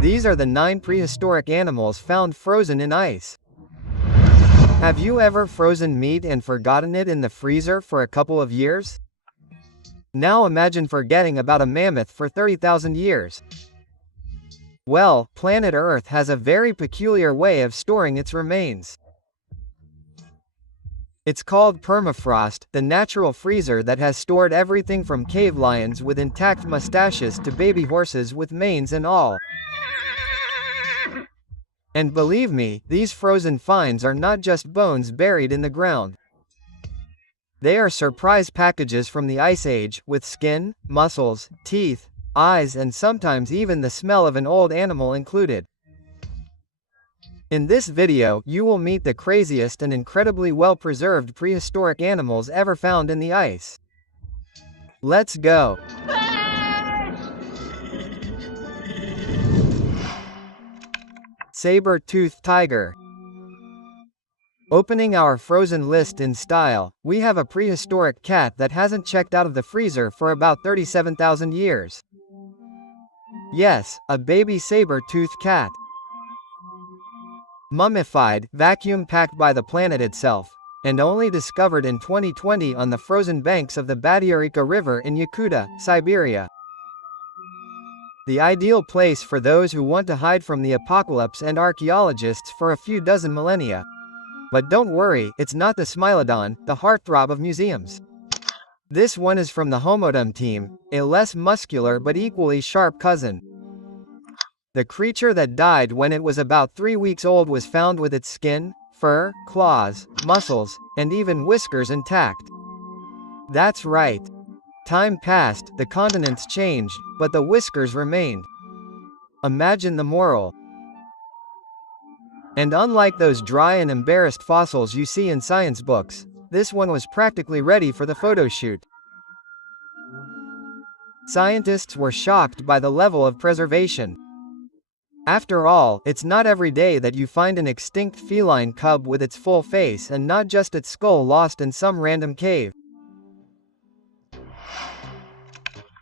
These are the 9 prehistoric animals found frozen in ice. Have you ever frozen meat and forgotten it in the freezer for a couple of years? Now imagine forgetting about a mammoth for 30,000 years. Well, planet Earth has a very peculiar way of storing its remains. It's called permafrost, the natural freezer that has stored everything from cave lions with intact mustaches to baby horses with manes and all. And believe me, these frozen finds are not just bones buried in the ground. They are surprise packages from the Ice Age, with skin, muscles, teeth, eyes and sometimes even the smell of an old animal included. In this video, you will meet the craziest and incredibly well-preserved prehistoric animals ever found in the ice. Let's go! Saber-toothed tiger. Opening our frozen list in style, we have a prehistoric cat that hasn't checked out of the freezer for about 37,000 years. Yes, a baby saber-toothed cat. Mummified, vacuum-packed by the planet itself, and only discovered in 2020 on the frozen banks of the Batyurika River in Yakutia, Siberia. The ideal place for those who want to hide from the apocalypse and archaeologists for a few dozen millennia. But don't worry, it's not the Smilodon, the heartthrob of museums. This one is from the Homodon team, a less muscular but equally sharp cousin. The creature that died when it was about 3 weeks old was found with its skin, fur, claws, muscles, and even whiskers intact. That's right. Time passed, the continents changed, but the whiskers remained. Imagine the moral. And unlike those dry and embarrassed fossils you see in science books, this one was practically ready for the photo shoot. Scientists were shocked by the level of preservation. After all, it's not every day that you find an extinct feline cub with its full face and not just its skull lost in some random cave.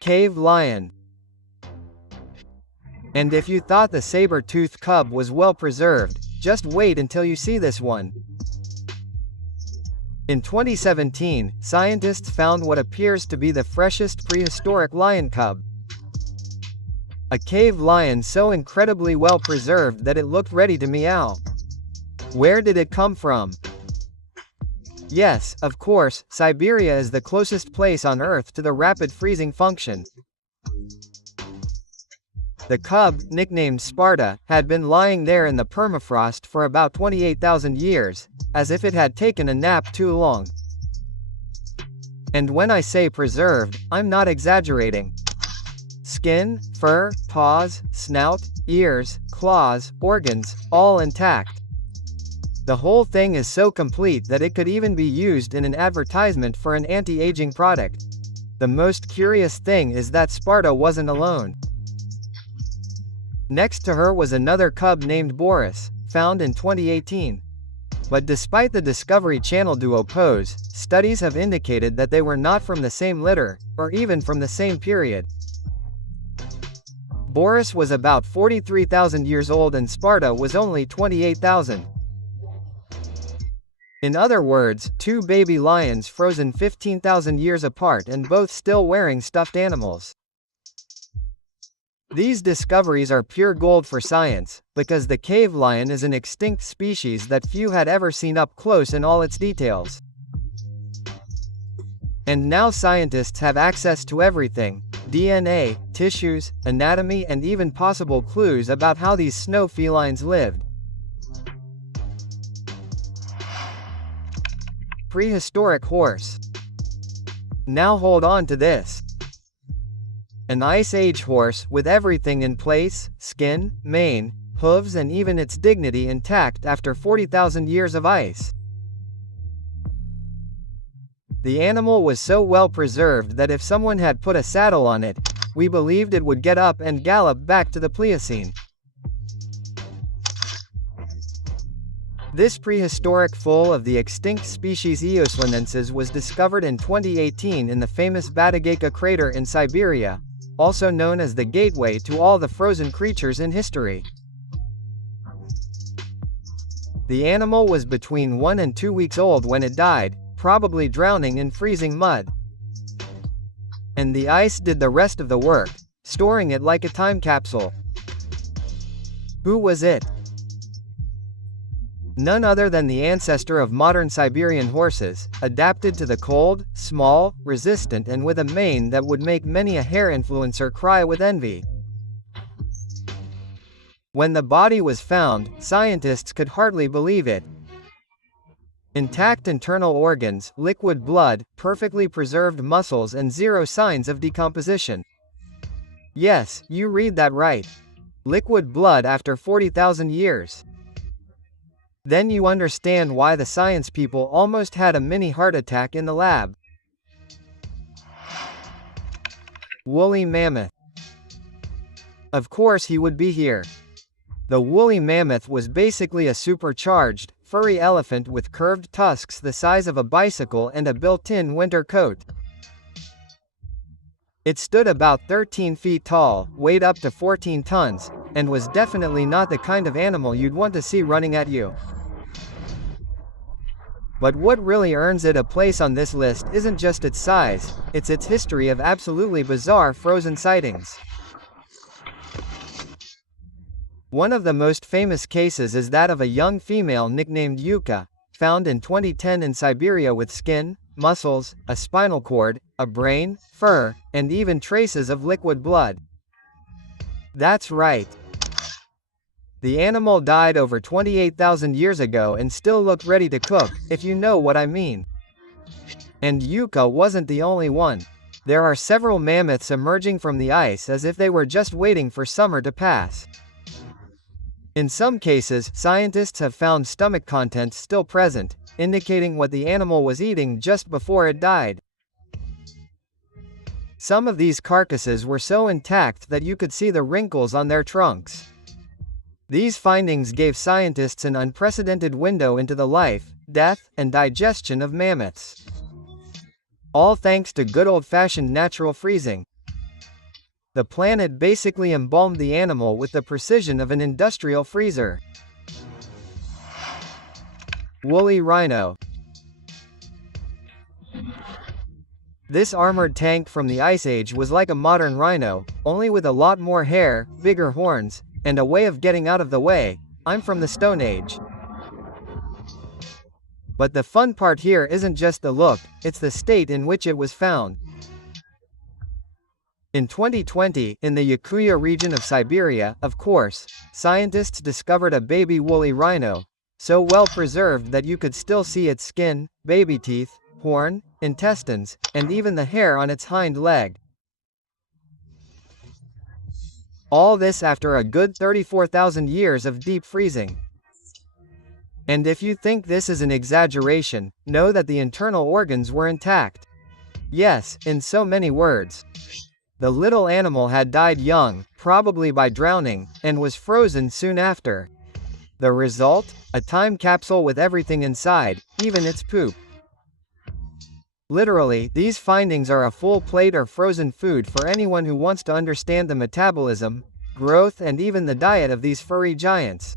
Cave lion. And if you thought the saber-toothed cub was well preserved, just wait until you see this one. In 2017, scientists found what appears to be the freshest prehistoric lion cub. A cave lion so incredibly well preserved that it looked ready to meow. Where did it come from? Yes, of course, Siberia is the closest place on Earth to the rapid freezing function. The cub, nicknamed Sparta, had been lying there in the permafrost for about 28,000 years, as if it had taken a nap too long. And when I say preserved, I'm not exaggerating. Skin, fur, paws, snout, ears, claws, organs, all intact. The whole thing is so complete that it could even be used in an advertisement for an anti-aging product. The most curious thing is that Sparta wasn't alone. Next to her was another cub named Boris, found in 2018. But despite the Discovery Channel duo pose, studies have indicated that they were not from the same litter, or even from the same period. Boris was about 43,000 years old and Sparta was only 28,000. In other words, 2 baby lions frozen 15,000 years apart and both still wearing stuffed animals. These discoveries are pure gold for science, because the cave lion is an extinct species that few had ever seen up close in all its details. And now scientists have access to everything: DNA, tissues, anatomy and even possible clues about how these snow felines lived. Prehistoric horse. Now hold on to this. An Ice Age horse, with everything in place: skin, mane, hooves and even its dignity intact after 40,000 years of ice. The animal was so well preserved that if someone had put a saddle on it, we believed it would get up and gallop back to the Pliocene. This prehistoric foal of the extinct species Eoslinensis was discovered in 2018 in the famous Batyurika crater in Siberia, also known as the gateway to all the frozen creatures in history. The animal was between 1 and 2 weeks old when it died, probably drowning in freezing mud. And the ice did the rest of the work, storing it like a time capsule. Who was it? None other than the ancestor of modern Siberian horses, adapted to the cold, small, resistant and with a mane that would make many a hair influencer cry with envy. When the body was found, scientists could hardly believe it. Intact internal organs, liquid blood, perfectly preserved muscles and zero signs of decomposition. Yes, you read that right. Liquid blood after 40,000 years. Then you understand why the science people almost had a mini heart attack in the lab. Woolly mammoth. Of course he would be here. The woolly mammoth was basically a supercharged, furry elephant with curved tusks the size of a bicycle and a built-in winter coat. It stood about 13 feet tall, weighed up to 14 tons, and was definitely not the kind of animal you'd want to see running at you. But what really earns it a place on this list isn't just its size, it's its history of absolutely bizarre frozen sightings. One of the most famous cases is that of a young female nicknamed Yuka, found in 2010 in Siberia with skin, muscles, a spinal cord, a brain, fur, and even traces of liquid blood. That's right. The animal died over 28,000 years ago and still looked ready to cook, if you know what I mean. And Yuka wasn't the only one. There are several mammoths emerging from the ice as if they were just waiting for summer to pass. In some cases, scientists have found stomach contents still present, indicating what the animal was eating just before it died. Some of these carcasses were so intact that you could see the wrinkles on their trunks. These findings gave scientists an unprecedented window into the life, death, and digestion of mammoths. All thanks to good old-fashioned natural freezing. The planet basically embalmed the animal with the precision of an industrial freezer. Woolly rhino. This armored tank from the Ice Age was like a modern rhino, only with a lot more hair, bigger horns, and a way of getting out of the way. I'm from the Stone Age. But the fun part here isn't just the look, it's the state in which it was found. In 2020, in the Yakutia region of Siberia, of course, scientists discovered a baby woolly rhino, so well preserved that you could still see its skin, baby teeth, horn, intestines, and even the hair on its hind leg. All this after a good 34,000 years of deep freezing. And if you think this is an exaggeration, know that the internal organs were intact. Yes, in so many words. The little animal had died young, probably by drowning, and was frozen soon after. The result? A time capsule with everything inside, even its poop. Literally, these findings are a full plate of frozen food for anyone who wants to understand the metabolism, growth and even the diet of these furry giants.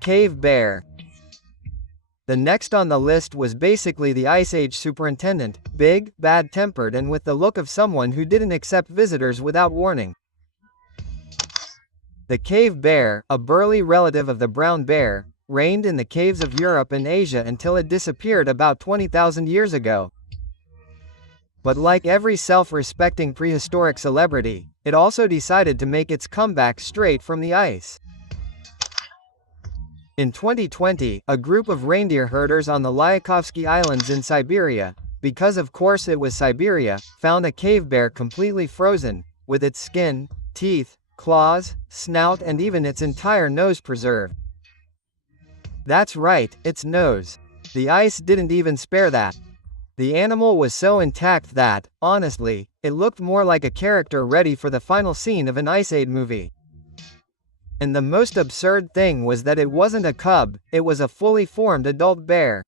Cave bear. The next on the list was basically the Ice Age superintendent, big, bad-tempered and with the look of someone who didn't accept visitors without warning. The cave bear, a burly relative of the brown bear, reigned in the caves of Europe and Asia until it disappeared about 20,000 years ago. But like every self-respecting prehistoric celebrity, it also decided to make its comeback straight from the ice. In 2020, a group of reindeer herders on the Lyakovsky Islands in Siberia, because of course it was Siberia, found a cave bear completely frozen, with its skin, teeth, claws, snout and even its entire nose preserved. That's right, its nose. The ice didn't even spare that. The animal was so intact that, honestly, it looked more like a character ready for the final scene of an Ice Age movie. And the most absurd thing was that it wasn't a cub, it was a fully formed adult bear.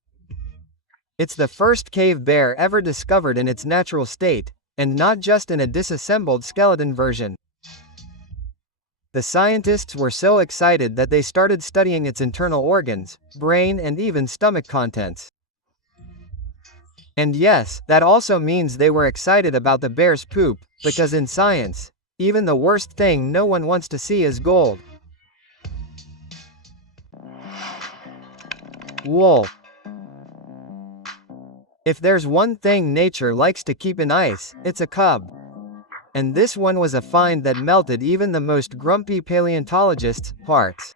It's the first cave bear ever discovered in its natural state, and not just in a disassembled skeleton version. The scientists were so excited that they started studying its internal organs, brain, and even stomach contents. And yes, that also means they were excited about the bear's poop, because in science, even the worst thing no one wants to see is gold. Wool. If there's one thing nature likes to keep in ice, it's a cub. And this one was a find that melted even the most grumpy paleontologists' hearts.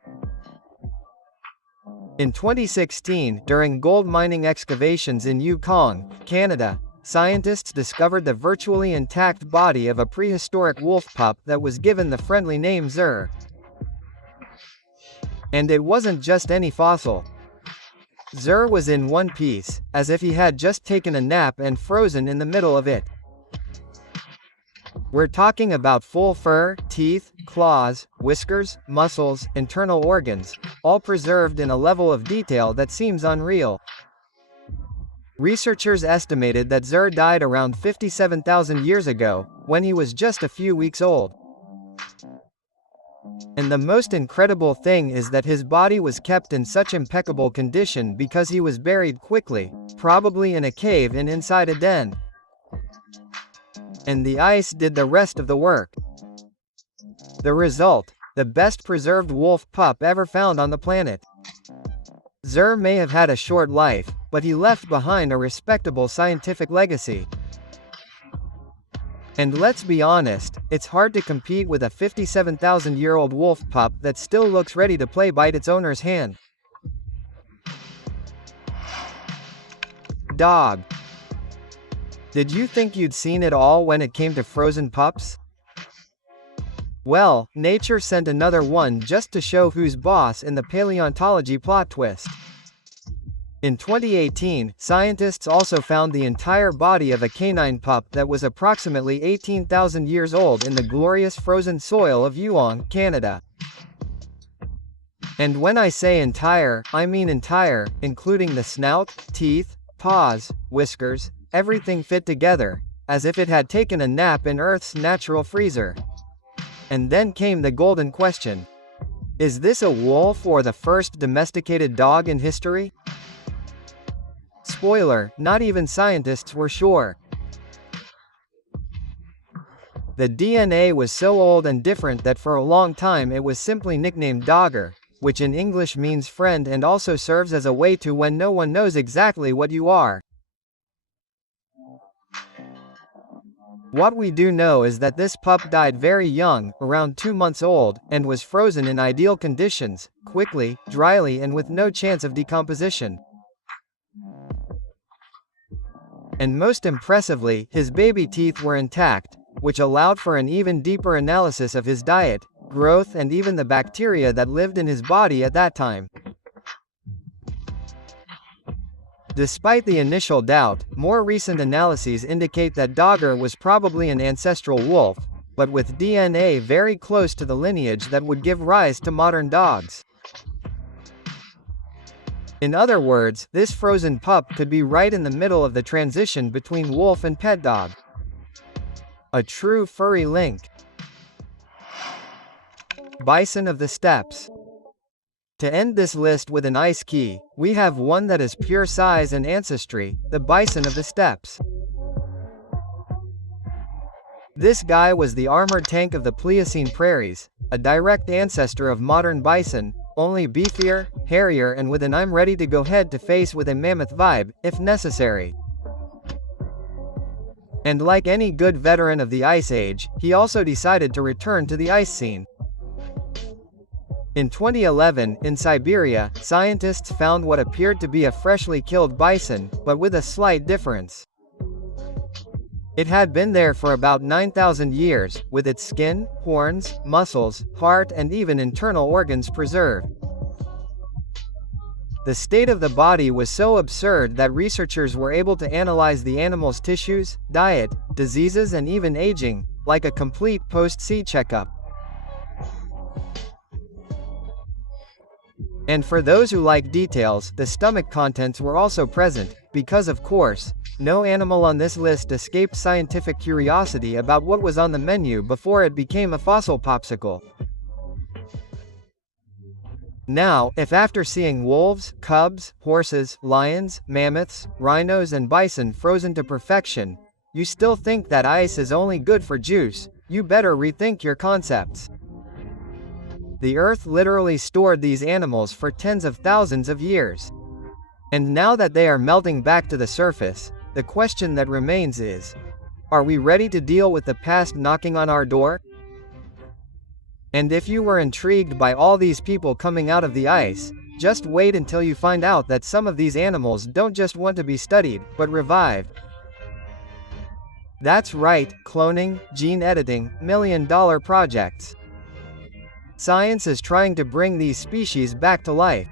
In 2016, during gold mining excavations in Yukon, Canada, scientists discovered the virtually intact body of a prehistoric wolf pup that was given the friendly name Zer. And it wasn't just any fossil. Zer was in one piece, as if he had just taken a nap and frozen in the middle of it. We're talking about full fur, teeth, claws, whiskers, muscles, internal organs, all preserved in a level of detail that seems unreal. Researchers estimated that Zer died around 57,000 years ago, when he was just a few weeks old. And the most incredible thing is that his body was kept in such impeccable condition because he was buried quickly, probably in a cave and inside a den. And the ice did the rest of the work. The result, the best preserved wolf pup ever found on the planet. Zer may have had a short life, but he left behind a respectable scientific legacy. And let's be honest, it's hard to compete with a 57,000-year-old wolf pup that still looks ready to bite its owner's hand. Dog. Did you think you'd seen it all when it came to frozen pups? Well, nature sent another one just to show who's boss in the paleontology plot twist. In 2018, scientists also found the entire body of a canine pup that was approximately 18,000 years old in the glorious frozen soil of Yukon, Canada. And when I say entire, I mean entire, including the snout, teeth, paws, whiskers, everything fit together, as if it had taken a nap in Earth's natural freezer. And then came the golden question. Is this a wolf or the first domesticated dog in history? Spoiler, not even scientists were sure. The DNA was so old and different that for a long time it was simply nicknamed Dogger, which in English means friend and also serves as a way to when no one knows exactly what you are. What we do know is that this pup died very young, around 2 months old, and was frozen in ideal conditions, quickly, dryly, and with no chance of decomposition. And most impressively, his baby teeth were intact, which allowed for an even deeper analysis of his diet, growth, and even the bacteria that lived in his body at that time. Despite the initial doubt, more recent analyses indicate that Dogger was probably an ancestral wolf, but with DNA very close to the lineage that would give rise to modern dogs. In other words, this frozen pup could be right in the middle of the transition between wolf and pet dog. A true furry link. Bison of the steppes. To end this list with an ice key, we have one that is pure size and ancestry, the bison of the steppes. This guy was the armored tank of the Pliocene prairies, a direct ancestor of modern bison, only beefier, hairier, and with an I'm ready to go head to face with a mammoth vibe, if necessary. And like any good veteran of the Ice Age, he also decided to return to the ice scene. In 2011, in Siberia, scientists found what appeared to be a freshly killed bison, but with a slight difference. It had been there for about 9,000 years, with its skin, horns, muscles, heart, and even internal organs preserved. The state of the body was so absurd that researchers were able to analyze the animal's tissues, diet, diseases, and even aging, like a complete post-sea checkup. And for those who like details, the stomach contents were also present, because of course, no animal on this list escaped scientific curiosity about what was on the menu before it became a fossil popsicle. Now, if after seeing wolves, cubs, horses, lions, mammoths, rhinos and bison frozen to perfection, you still think that ice is only good for juice, you better rethink your concepts. The Earth literally stored these animals for tens of thousands of years. And now that they are melting back to the surface, the question that remains is, are we ready to deal with the past knocking on our door? And if you were intrigued by all these people coming out of the ice, just wait until you find out that some of these animals don't just want to be studied, but revived. That's right, cloning, gene editing, million-dollar projects. Science is trying to bring these species back to life.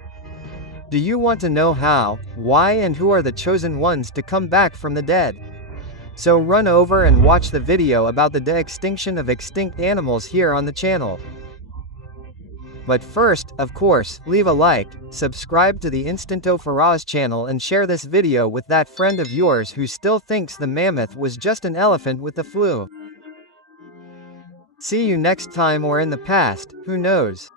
Do you want to know how, why and who are the chosen ones to come back from the dead? So run over and watch the video about the de-extinction of extinct animals here on the channel. But first, of course, leave a like, subscribe to the Instinto Feroz channel and share this video with that friend of yours who still thinks the mammoth was just an elephant with the flu. See you next time, or in the past, who knows?